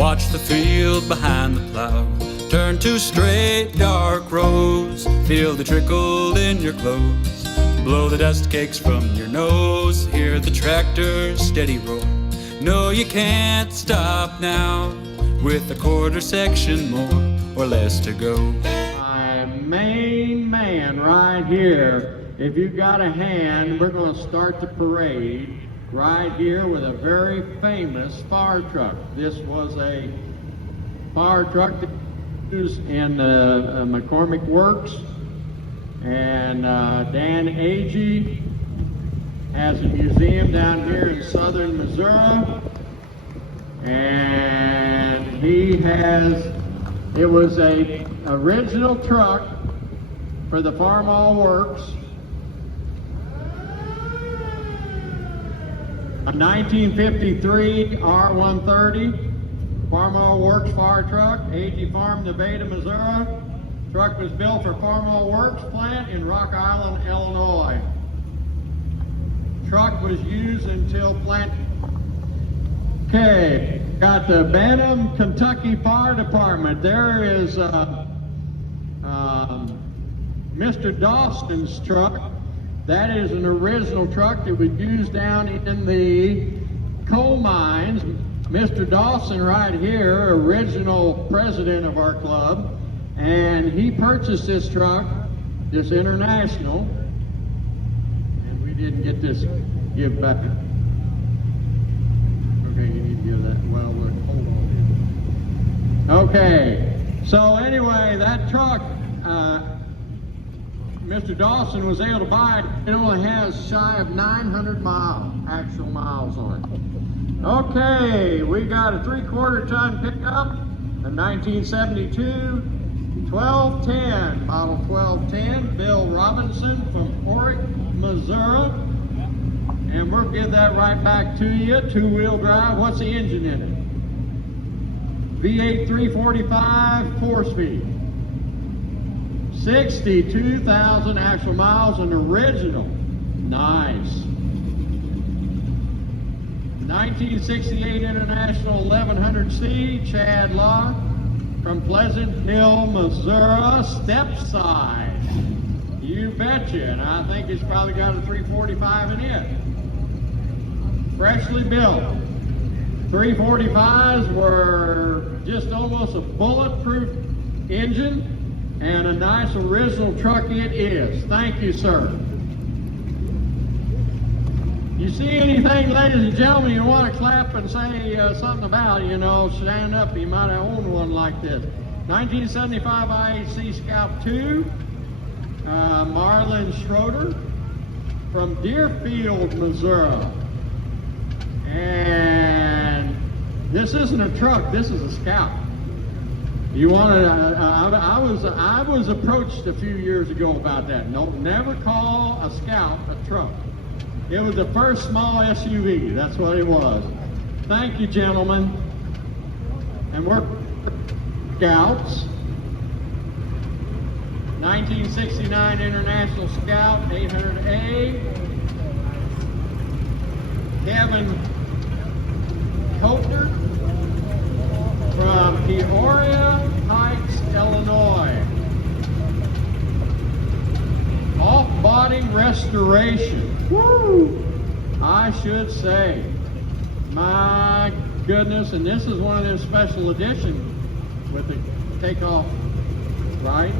Watch the field behind the plow turn to straight dark rows. Feel the trickle in your clothes, blow the dust cakes from your nose. Hear the tractor's steady roar, no you can't stop now. With a quarter section more or less to go. My main man right here, if you got a hand, we're going to start the parade right here with a very famous fire truck. This was a fire truck that was used in McCormick Works, and Dan Agee has a museum down here in southern Missouri, and it was a original truck for the Farmall Works. A 1953 R130 Farmall Works fire truck, Agee Farm, Nevada, Missouri. Truck was built for Farmall Works plant in Rock Island, Illinois. Truck was used until plant. Okay, got the Benham, Kentucky Fire Department. There is Mr. Dawson's truck. That is an original truck that was used down in the coal mines. Mr. Dawson right here, original president of our club, and he purchased this truck, this International, and we didn't get this give back. Okay, you need to give that, well, look, hold on. Okay, so anyway, that truck, Mr. Dawson was able to buy it. It only has shy of 900 actual miles on it. Okay, we got a 3/4 ton pickup, a 1972 1210, model 1210, Bill Robinson from Orick, Missouri. And we'll give that right back to you, two-wheel drive. What's the engine in it? V8 345, 4-speed. 62,000 actual miles, an original. Nice. 1968 International 1100C, Chad Locke from Pleasant Hill, Missouri, step side. You betcha, and I think it's probably got a 345 in it. Freshly built. 345s were just almost a bulletproof engine, and a nice original truck it is. Thank you, sir. You see anything, ladies and gentlemen, you want to clap and say something about, you know, stand up, you might have owned one like this. 1975 IHC Scout 2, Marlin Schroeder from Deerfield, Missouri. And this isn't a truck, this is a Scout. You want to, I was approached a few years ago about that. No, never call a Scout a truck. It was the first small SUV, that's what it was. Thank you, gentlemen. And we're Scouts. 1969 International Scout 800A. Kevin Coulter from Peoria Heights, Illinois. Off-body restoration. Woo! I should say. My goodness, and this is one of those special editions with the takeoff, right?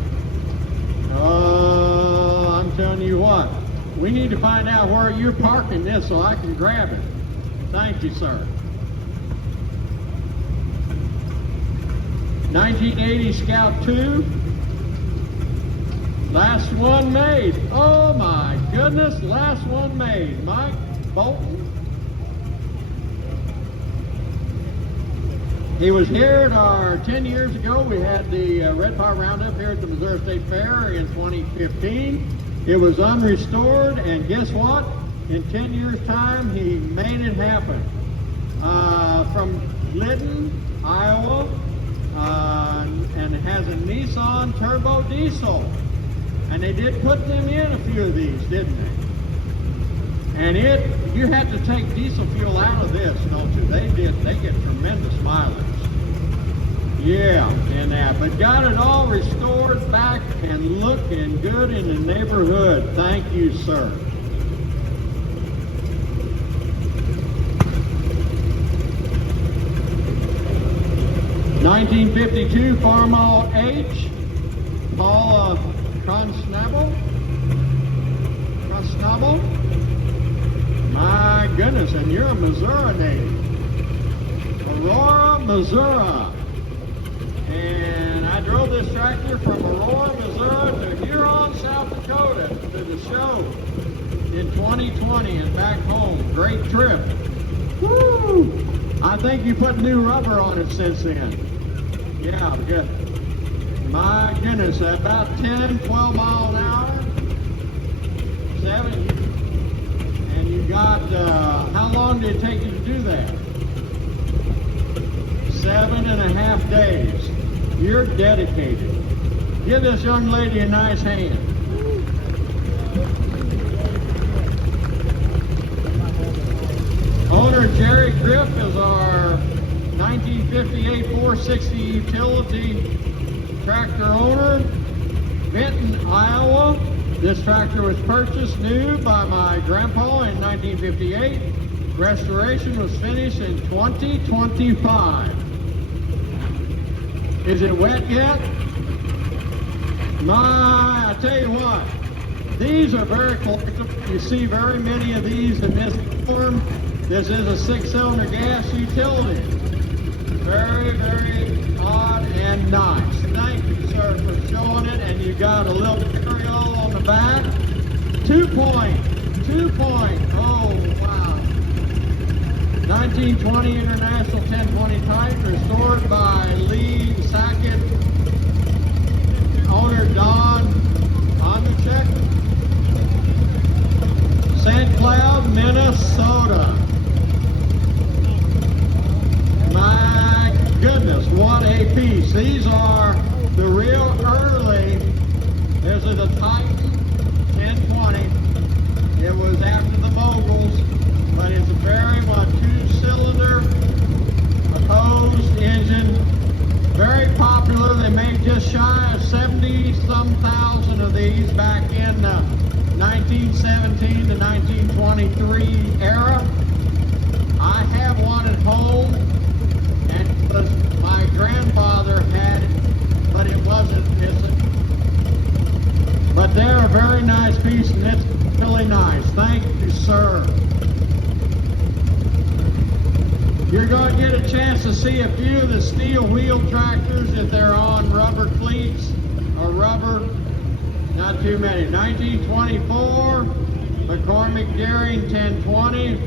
Oh, I'm telling you what. We need to find out where you're parking this so I can grab it. Thank you, sir. 1980 Scout 2. Last one made. Oh my goodness, last one made. Mike Bolton. He was here at our 10 years ago. We had the Red Power Roundup here at the Missouri State Fair in 2015. It was unrestored, and guess what? In 10 years' time, he made it happen. From Glidden, Iowa, and it has a Nissan turbo diesel. And they did put them in a few of these, didn't they? And you had to take diesel fuel out of this, don't you? They did. They get tremendous mileage. Yeah, and that, but got it all restored back and looking good in the neighborhood. Thank you, sir. (1952) Farmall H. Paula Consnabel. My goodness, and you're a Missouri native. Aurora, Missouri. And I drove this tractor from Aurora, Missouri to Huron, South Dakota to the show in 2020 and back home. Great trip. Woo! I think you put new rubber on it since then. Yeah, good. My goodness, about 10, 12 miles an hour. 7. And you got, how long did it take you to do that? 7.5 days. You're dedicated. Give this young lady a nice hand. Owner Jerry Griff is our 1958 460 utility tractor owner. Benton, Iowa. This tractor was purchased new by my grandpa in 1958. Restoration was finished in 2025. Is it wet yet? I tell you what, these are very collectible. You see very many of these in this form. This is a 6-cylinder gas utility. Very, very odd and nice. Thank you, sir, for showing it. And you got a little material on the back. 2 point. Oh, wow. 1920 International 1020 type, restored by Lee Sackett, owner Don Ondachek, St. Cloud, Minnesota. My goodness, what a piece. These are the real early. This is a Titan 1020. It was after the Moguls, but it's a very much 2-cylinder opposed engine. Very popular. They made just shy of 70-some thousand of these back in the 1917 to 1923 era. I have one at home, and it was, my grandfather had it, but it wasn't missing. But they're a very nice piece, and it's really nice. Thank you, sir. You're going to get a chance to see a few of the steel wheel tractors if they're on rubber cleats or rubber. Not too many. 1924, McCormick Daring 1020,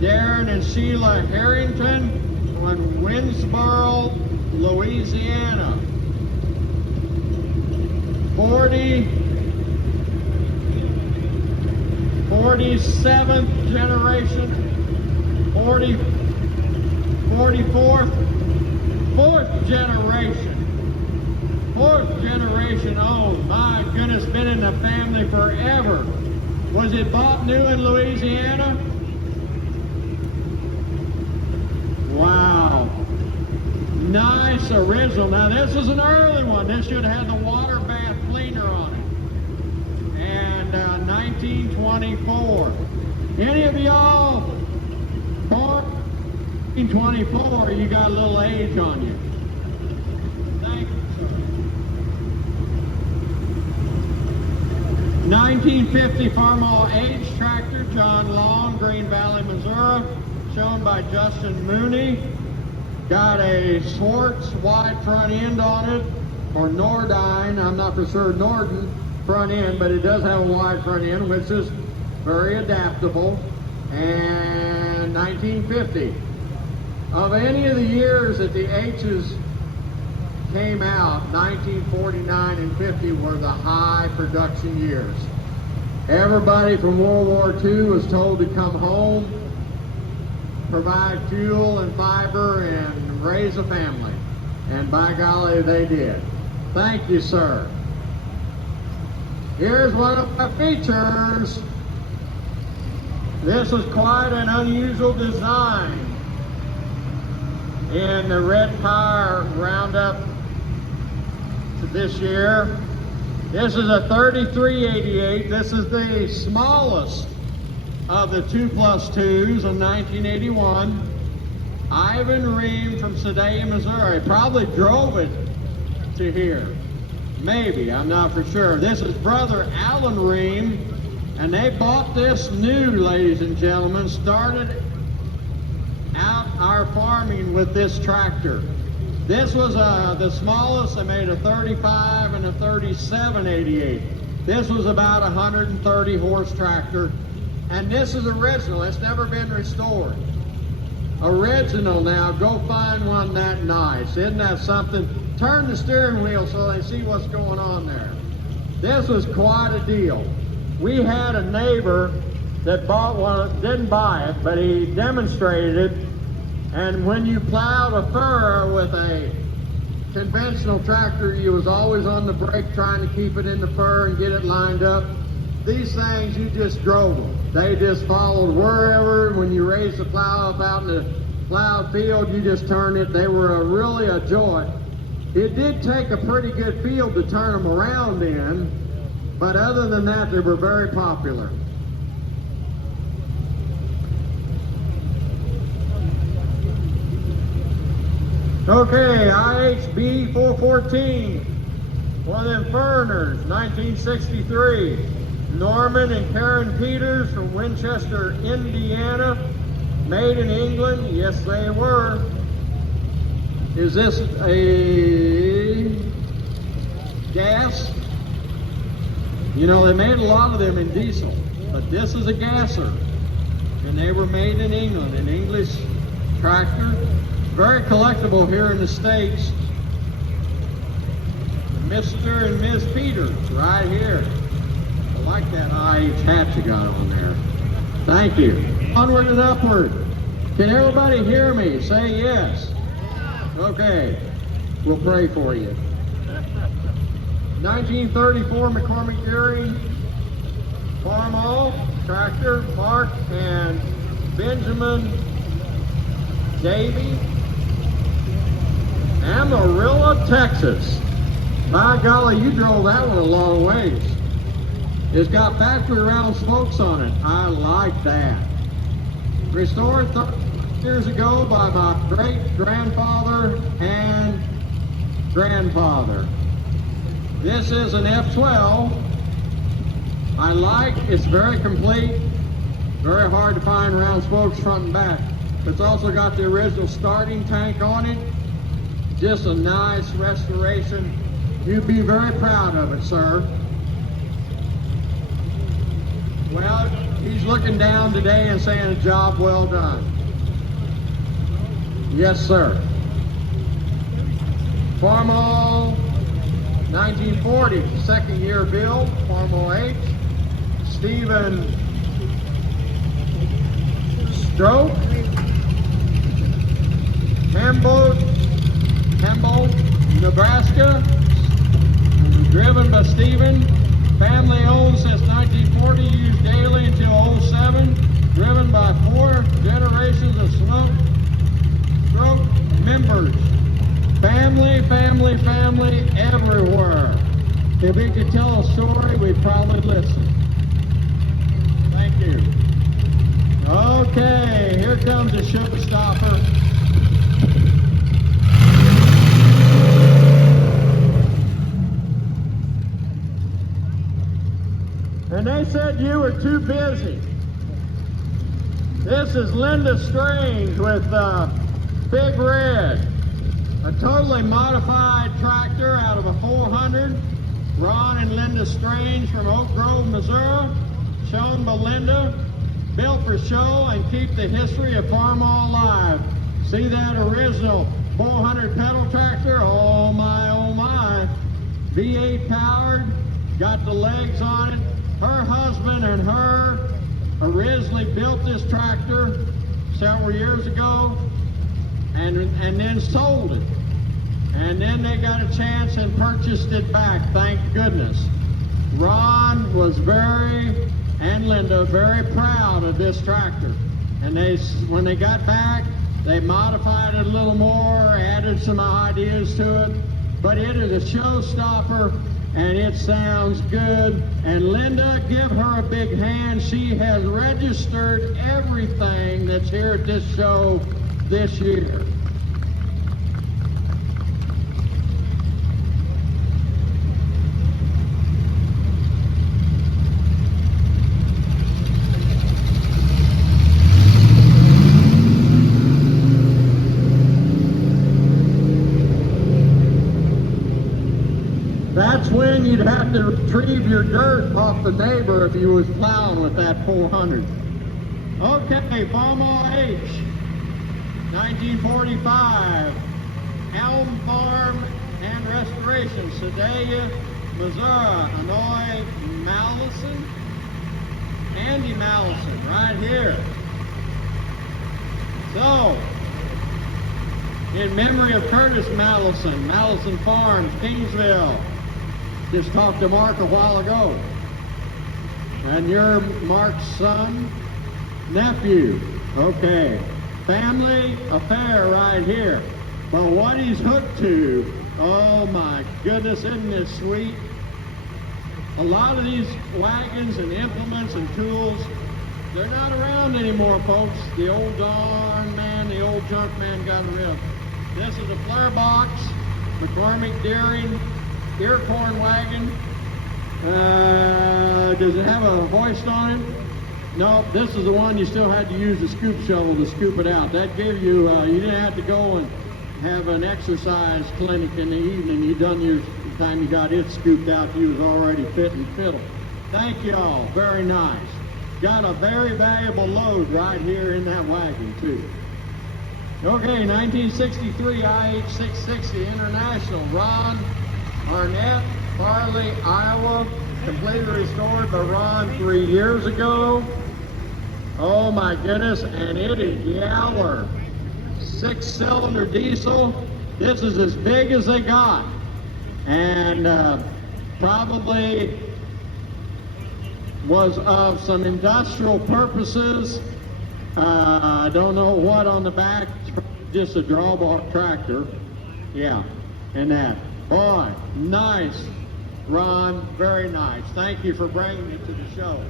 Darren and Sheila Harrington in Winsboro, Louisiana. 47th generation, 44th, fourth generation owned. My goodness, been in the family forever. Was it bought new in Louisiana? Wow. Nice original. Now this is an early one. This should have had the water bath cleaner on it. And 1924. Any of y'all born 1924, you got a little age on you. Thank you, sir. 1950 Farmall H tractor, John Long, Green Valley, Missouri, shown by Justin Mooney. Got a Swartz wide front end on it, or Nordine, I'm not for sure, Norden front end, but it does have a wide front end, which is very adaptable. And 1950. Of any of the years that the H's came out, 1949 and 50 were the high production years. Everybody from World War II was told to come home, provide fuel and fiber, and raise a family. And by golly, they did. Thank you, sir. Here's one of my features. This is quite an unusual design. in the Red Power Roundup this year. This is a 3388. This is the smallest of the 2+2s in 1981. Ivan Ream from Sedalia, Missouri. Probably drove it to here. Maybe, I'm not for sure. This is brother Alan Ream, and they bought this new, ladies and gentlemen. Started out our farming with this tractor. This was the smallest. They made a 35 and a 3788. This was about a 130 horse tractor, and this is original. It's never been restored. Original. Now go find one that nice. Isn't that something? Turn the steering wheel so they see what's going on there. This was quite a deal. We had a neighbor that bought one, didn't buy it, but he demonstrated it. And when you plowed a furrow with a conventional tractor, you was always on the brake trying to keep it in the furrow and get it lined up. These things, you just drove them. They just followed wherever. When you raised the plow up out in the plowed field, you just turned it. They were really a joy. It did take a pretty good field to turn them around in, but other than that, they were very popular. Okay, IHB 414, one of them foreigners, 1963. Norman and Karen Peters from Winchester, Indiana, made in England. Yes, they were. Is this a gas? You know, they made a lot of them in diesel, but this is a gasser. And they were made in England, an English tractor. Very collectible here in the States. Mr. and Ms. Peters, right here. I like that IH hat you got on there. Thank you. Onward and upward. Can everybody hear me? Say yes. Okay. We'll pray for you. 1934 McCormick Erie Farmall tractor, Mark and Benjamin Davy. Amarillo, Texas. By golly, you drove that one a long ways. It's got factory round spokes on it. I like that. Restored 30 years ago by my great-grandfather and grandfather. This is an F12. I like, it's very complete. Very hard to find round spokes front and back. It's also got the original starting tank on it. Just a nice restoration. You'd be very proud of it, sir. Well, he's looking down today and saying a job well done. Yes, sir. Farmall, 1940, second year build, Farmall H. Stephen Stroke, Humboldt, Nebraska, driven by Stephen, family owned since 1940, used daily until 07, driven by 4 generations of Stroke members. Family everywhere. If we could tell a story, we'd probably listen. Thank you. Okay, here comes a showstopper. And they said you were too busy. This is Linda Strange with Big Red. A totally modified tractor out of a 400. Ron and Linda Strange from Oak Grove, Missouri. Shown by Linda. Built for show and keep the history of Farmall alive. See that original 400 pedal tractor? Oh my. V8 powered. Got the legs on it. Her husband and her originally built this tractor several years ago and then sold it. And then they got a chance and purchased it back, thank goodness. Ron was and Linda, very proud of this tractor. And when they got back, they modified it a little more added some ideas to it, but it is a showstopper and it sounds good. And Linda, give her a big hand. She has registered everything that's here at this show this year. That's when you'd have to retrieve your dirt off the neighbor if you was plowing with that 400. Okay, Farmall H, 1945, Elm Farm and Restoration, Sedalia, Missouri, Hanoi, Mallison, Andy Mallison, right here. So, in memory of Curtis Mallison, Mallison Farms, Kingsville. Just talked to Mark a while ago. And you're Mark's son, nephew. Okay. Family affair right here. But what he's hooked to, oh my goodness, isn't this sweet? A lot of these wagons and implements and tools, they're not around anymore, folks. The old darn man, the old junk man got rid of. This is a flare box, McCormick Deering, ear corn wagon. Does it have a hoist on it? No, this is the one you still had to use the scoop shovel to scoop it out. That gave you, you didn't have to go and have an exercise clinic in the evening. You done your time you got it scooped out, you was already fit and fiddle. Thank you all, very nice. Got a very valuable load right here in that wagon too. Okay, 1963 IH660 International, Ron Arnett, Farley, Iowa, completely restored by Ron 3 years ago. Oh my goodness, and it is Yaller. 6-cylinder diesel. This is as big as they got. And probably was of some industrial purposes. I don't know what on the back, just a drawbar tractor. Yeah, and that. Boy, nice, Ron, very nice. Thank you for bringing it to the show.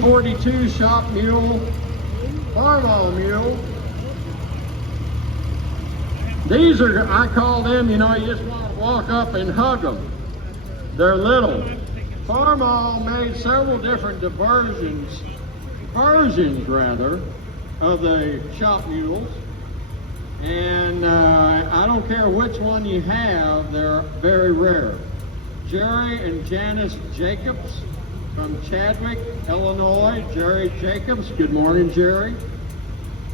'42 shop mule, Farmall mule. These are, I call them, you know, you just want to walk up and hug them. They're little. Farmall made several different versions rather, of the shop mules. And I don't care which one you have, they're very rare. Jerry and Janice Jacobs from Chadwick, Illinois. Jerry Jacobs, good morning, Jerry.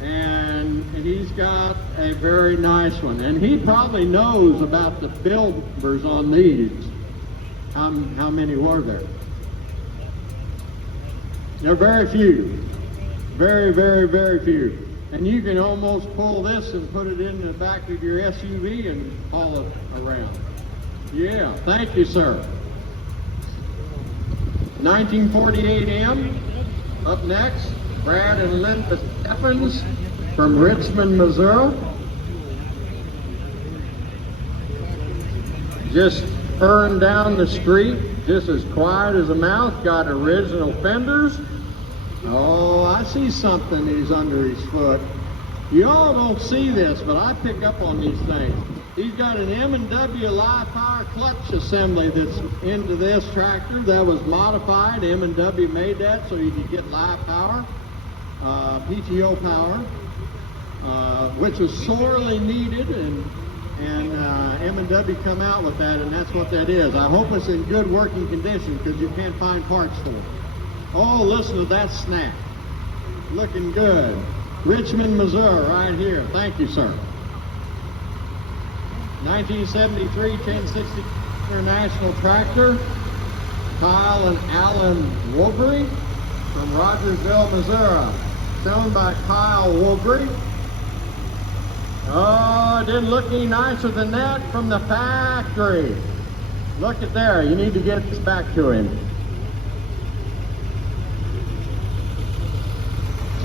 And he's got a very nice one. And he probably knows about the builders on these. How many were there? There are very few. Very, very, very few. And you can almost pull this and put it in the back of your SUV and haul it around. Yeah, thank you, sir. 1948M, up next, Brad and Linda Stephens from Richmond, Missouri. Just purring down the street, just as quiet as a mouse, got original fenders. Oh, I see something is under his foot. You all don't see this, but I pick up on these things. He's got an M&W live power clutch assembly that's into this tractor that was modified. M&W made that so you could get live power, PTO power, which was sorely needed, and M&W come out with that, and that's what that is. I hope it's in good working condition because you can't find parts for it. Oh, listen to that snap. Looking good. Richmond, Missouri, right here. Thank you, sir. 1973 1060 International Tractor. Kyle and Alan Woolbury from Rogersville, Missouri. Shown by Kyle Woolbury. Oh, it didn't look any nicer than that from the factory. Look at there. You need to get this back to him.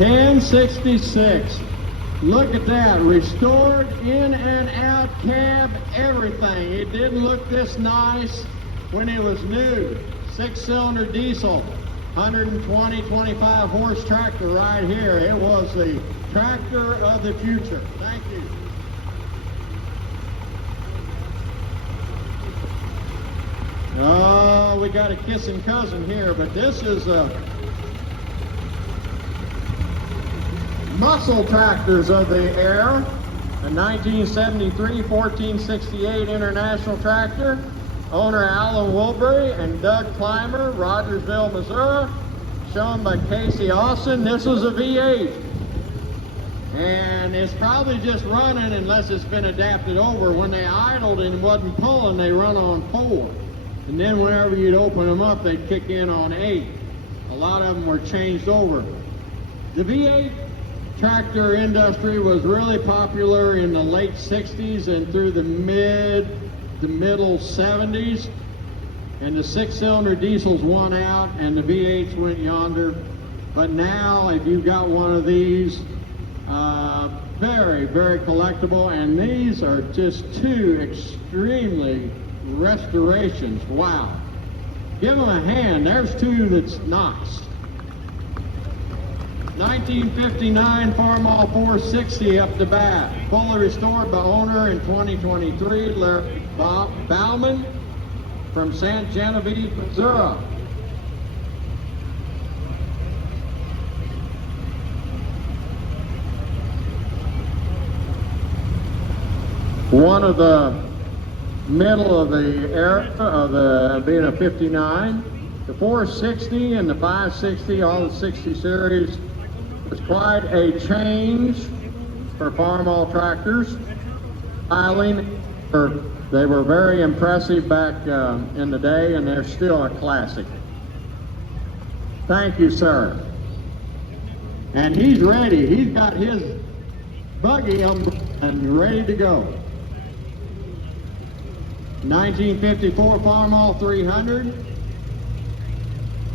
1066. Look at that, restored in and out cab, everything. It didn't look this nice when it was new. 6-cylinder diesel, 120-25 horse tractor right here. It was the tractor of the future. Thank you. Oh, we got a kissing cousin here, but this is muscle tractors of the era, a 1973 1468 International tractor, owner Alan Woolbury and Doug Clymer, Rogersville, Missouri, shown by Casey Austin. This was a V8, and it's probably just running unless it's been adapted over. When they idled and wasn't pulling, they run on 4, and then whenever you'd open them up, they'd kick in on 8. A lot of them were changed over. The V8 tractor industry was really popular in the late 60s and through the middle 70s, and the 6-cylinder diesels won out and the V8s went yonder. But now if you've got one of these, very, very collectible, and these are just 2 extremely restorations. Wow. Give them a hand. There's 2 that's nice. 1959 Farmall 460 up the bat, fully restored by owner in 2023, Larry Bauman from St. Genevieve, Missouri. One of the middle of the era of the being a 59, the 460 and the 560, all the 60 series. It's quite a change for Farmall tractors. Styling, they were very impressive back in the day, and they're still a classic. Thank you, sir. And he's ready. He's got his buggy and ready to go. 1954 Farmall 300,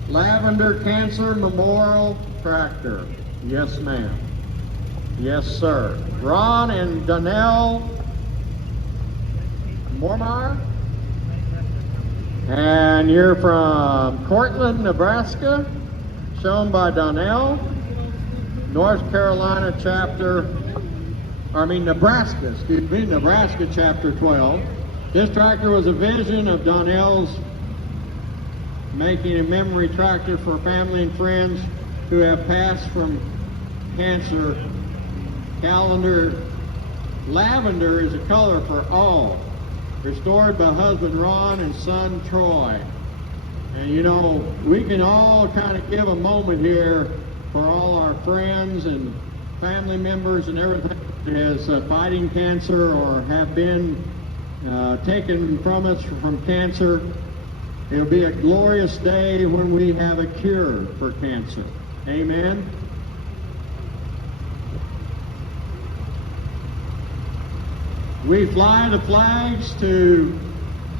Lavender Cancer Memorial Tractor. Yes, ma'am. Yes, sir. Ron and Donnell Mormeyer. And you're from Cortland, Nebraska, shown by Donnell. North Carolina chapter, Nebraska, excuse me, Nebraska chapter 12. This tractor was a vision of Donnell's, making a memory tractor for family and friends who have passed from cancer. Lavender is a color for all. Restored by husband Ron and son Troy. And you know, we can all kind of give a moment here for all our friends and family members and everything that is fighting cancer or have been taken from us from cancer. It'll be a glorious day when we have a cure for cancer. Amen. We fly the flags to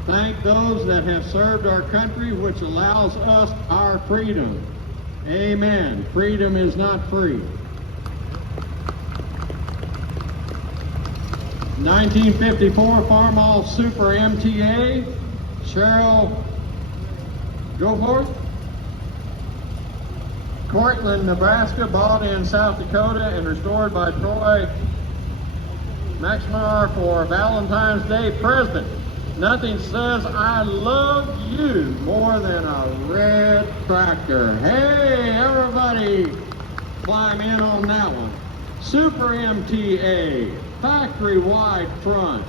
thank those that have served our country, which allows us our freedom. Amen. Freedom is not free. 1954 Farmall Super MTA, Cheryl Goforth. Cortland, Nebraska, bought in South Dakota and restored by Troy Maxmar for Valentine's Day present. Nothing says I love you more than a red tractor. Hey, everybody climb in on that one. Super MTA, factory wide front.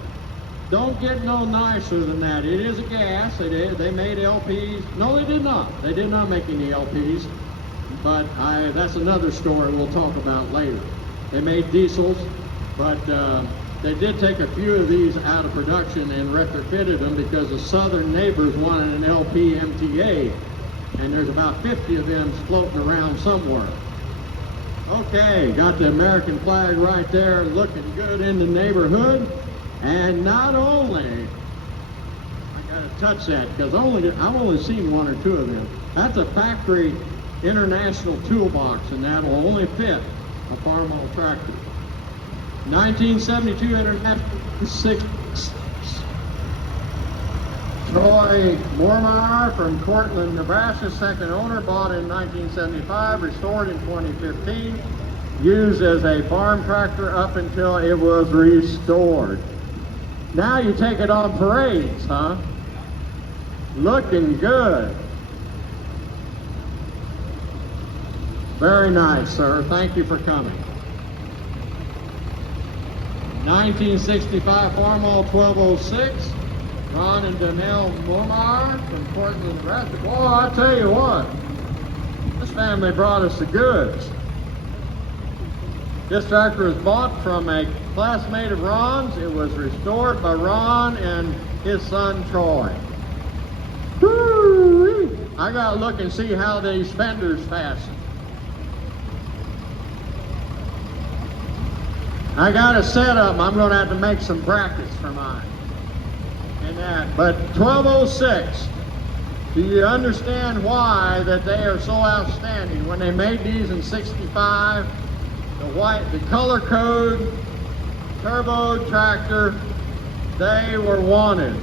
Don't get no nicer than that. It is a gas. They made LPs. No, they did not. They did not make any LPs. But that's another story we'll talk about later. They made diesels, but they did take a few of these out of production and retrofitted them because the southern neighbors wanted an LP MTA, and there's about 50 of them floating around somewhere. Okay, got the American flag right there, looking good in the neighborhood. And not only, I gotta touch that because I've only seen 1 or 2 of them. That's a factory International toolbox, and that will only fit a Farmall tractor. 1972 International 6. Troy Mormar from Cortland, Nebraska, second owner, bought in 1975, restored in 2015, used as a farm tractor up until it was restored. Now you take it on parades, huh? Looking good. Very nice, sir. Thank you for coming. 1965 Farmall 1206. Ron and Donnell Mormar from Portland, Nebraska. Boy, I tell you what, this family brought us the goods. This tractor was bought from a classmate of Ron's. It was restored by Ron and his son Troy. Woo-wee. I gotta look and see how these fenders fasten. I got a set up. I'm gonna have to make some brackets for mine. And that, but 1206, do you understand why that they are so outstanding? When they made these in 65, the color code, turbo tractor, they were wanted.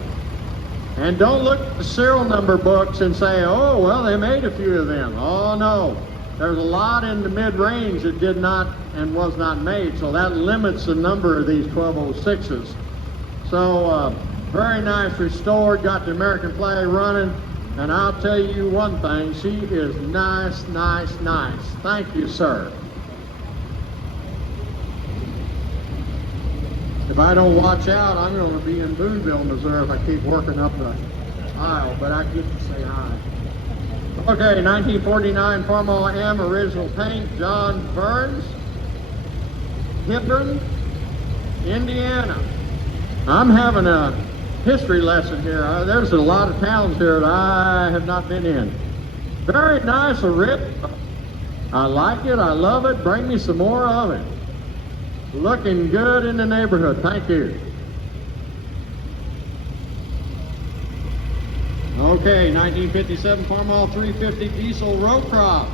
And don't look at the serial number books and say, oh, well, they made a few of them. Oh, no. There's a lot in the mid-range that did not and was not made, so that limits the number of these 1206s. So, very nice restored, got the American flag running, and I'll tell you one thing, she is nice, nice, nice. Thank you, sir. If I don't watch out, I'm going to be in Boonville, Missouri if I keep working up the aisle, but I get to say hi. Okay, 1949 Farmall M original paint, John Burns, Hebron, Indiana. I'm having a history lesson here. There's a lot of towns here that I have not been in. Very nice, a rip. I like it, I love it. Bring me some more of it. Looking good in the neighborhood. Thank you. Okay, 1957 Farmall 350 diesel row crop.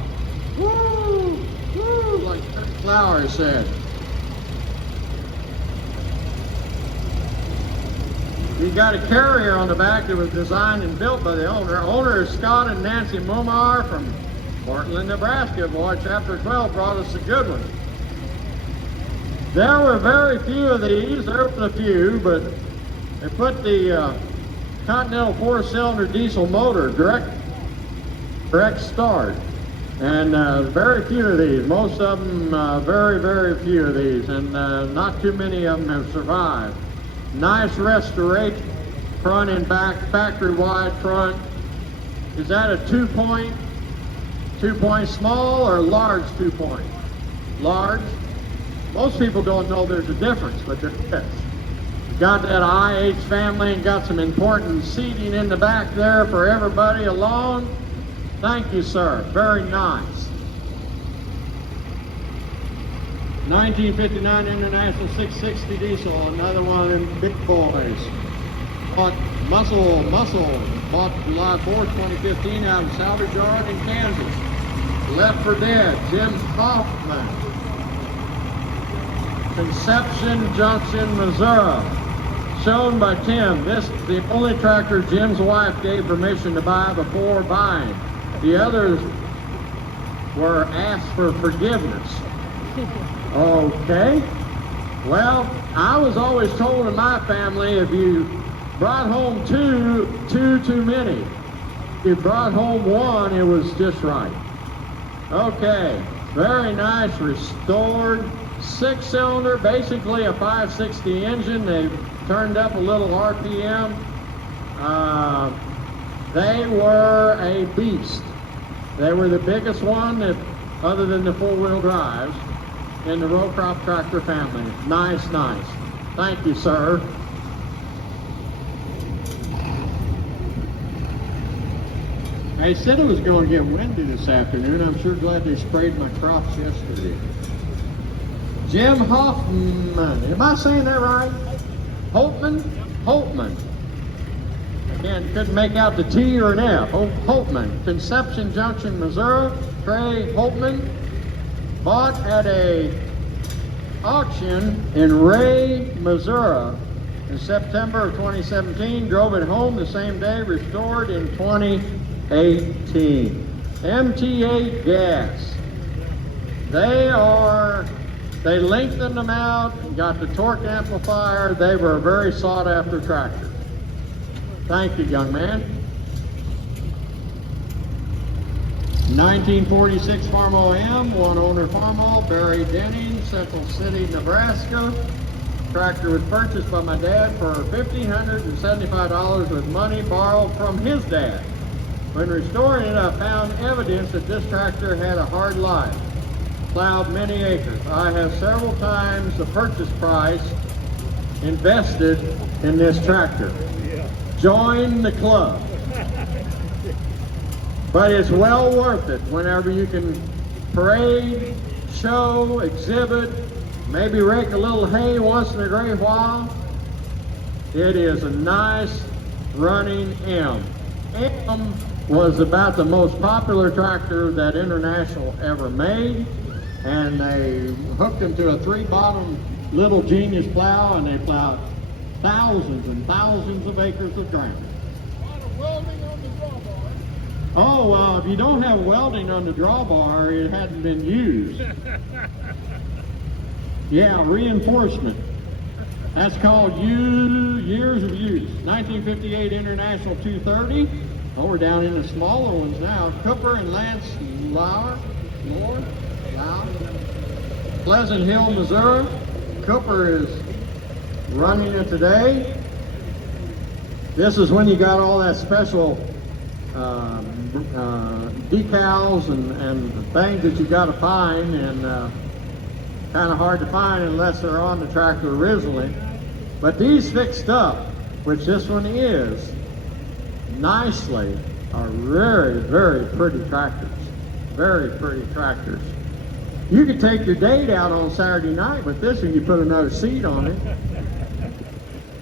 Woo! Woo! Like Flowers said. You got a carrier on the back that was designed and built by the owner. Owner is Scott and Nancy Momar from Portland, Nebraska. Boy, chapter 12 brought us a good one. There were very few of these. There were a few, but they put the Continental 4-cylinder diesel motor direct start, and very few of these. Most of them, very, very few of these, and not too many of them have survived. Nice restoration, front and back, factory wide front. Is that a 2-point? 2-point small or large 2-point? Large. Most people don't know there's a difference, but there is. Got that IH family and got some important seating in the back there for everybody along. Thank you, sir. Very nice. 1959 International 660 diesel, another one of them big boys. Bought Muscle, bought July 4, 2015 out of Salvage Yard in Kansas. Left for Dead, Jim Hoffman. Conception Junction, Missouri. Shown by Tim. This is the only tractor Jim's wife gave permission to buy before buying. The others were asked for forgiveness. Okay. Well, I was always told in my family, if you brought home too many. If you brought home one, it was just right. Okay. Very nice, restored 6-cylinder, basically a 560 engine. They've turned up a little RPM. They were a beast. They were the biggest one that, other than the 4-wheel drives, in the row crop tractor family. Nice, nice. Thank you, sir. I said it was going to get windy this afternoon. I'm sure glad they sprayed my crops yesterday. Jim Hoffman. Am I saying that right? Holtman? Holtman. Couldn't make out the T or an F. Holtman, Conception Junction, Missouri. Trey Holtman, bought at a auction in Ray, Missouri in September of 2017. Drove it home the same day, restored in 2018. MT8 gas. They lengthened them out and got the torque amplifier. They were a very sought after tractor. Thank you, young man. 1946 Farmall M, one owner Farmall, Barry Denning, Central City, Nebraska. Tractor was purchased by my dad for $1,575 with money borrowed from his dad. When restoring it, I found evidence that this tractor had a hard life. Plowed many acres. I have several times the purchase price invested in this tractor. Join the club. But it's well worth it whenever you can parade, show, exhibit, maybe rake a little hay once in a great while. It is a nice running M. M was about the most popular tractor that International ever made, and they hooked them to a 3-bottom little Genius plow, and they plowed thousands and thousands of acres of ground. A lot of welding on the drawbar. Oh, well, if you don't have welding on the drawbar, it hadn't been used. Yeah, reinforcement. That's called years of use. 1958 International 230. Oh, we're down in the smaller ones now. Cooper and Lance Lauer. Pleasant Hill, Missouri. Cooper is running it today. This is when you got all that special decals and things that you got to find, and kind of hard to find unless they're on the tractor originally. But these fixed up, which this one is, nicely, are very, very pretty tractors. Very pretty tractors. You could take your date out on Saturday night with this and you put another seat on it.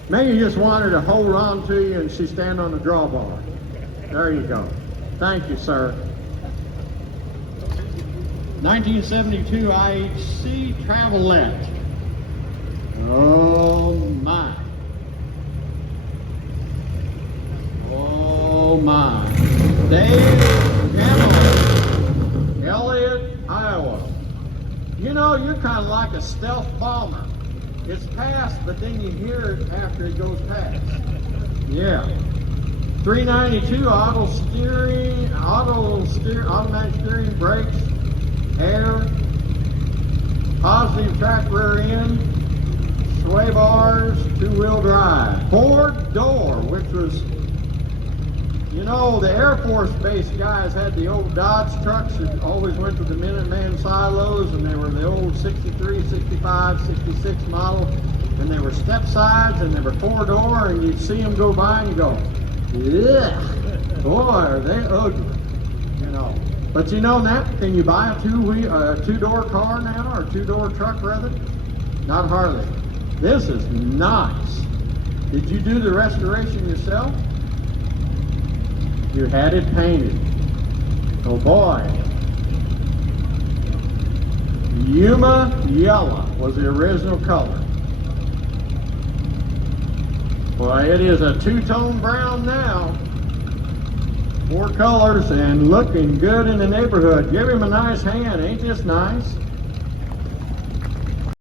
Maybe you just want her to hold on to you and she stand on the drawbar. There you go. Thank you, sir. 1972 IHC Travelette. Oh my. Oh my. Dave Cameron, Elliott, Iowa. You know, you're kind of like a stealth bomber. It's past, but then you hear it after it goes past. Yeah. 392 automatic steering, brakes, air, positive track rear end, sway bars, 2-wheel drive, 4-door, which was, you know, the Air Force Base guys had the old Dodge trucks that always went to the Minuteman silos, and they were the old 63, 65, 66 model, and they were step sides, and they were 4-door, and you'd see them go by and you go, yeah, boy, are they ugly, you know. But you know that, can you buy a 2-door car now, or a 2-door truck rather? Not hardly. This is nice. Did you do the restoration yourself? You had it painted. Oh boy. Yuma Yellow was the original color. Well, it is a 2-tone brown now. 4 colors and looking good in the neighborhood. Give him a nice hand. Ain't this nice?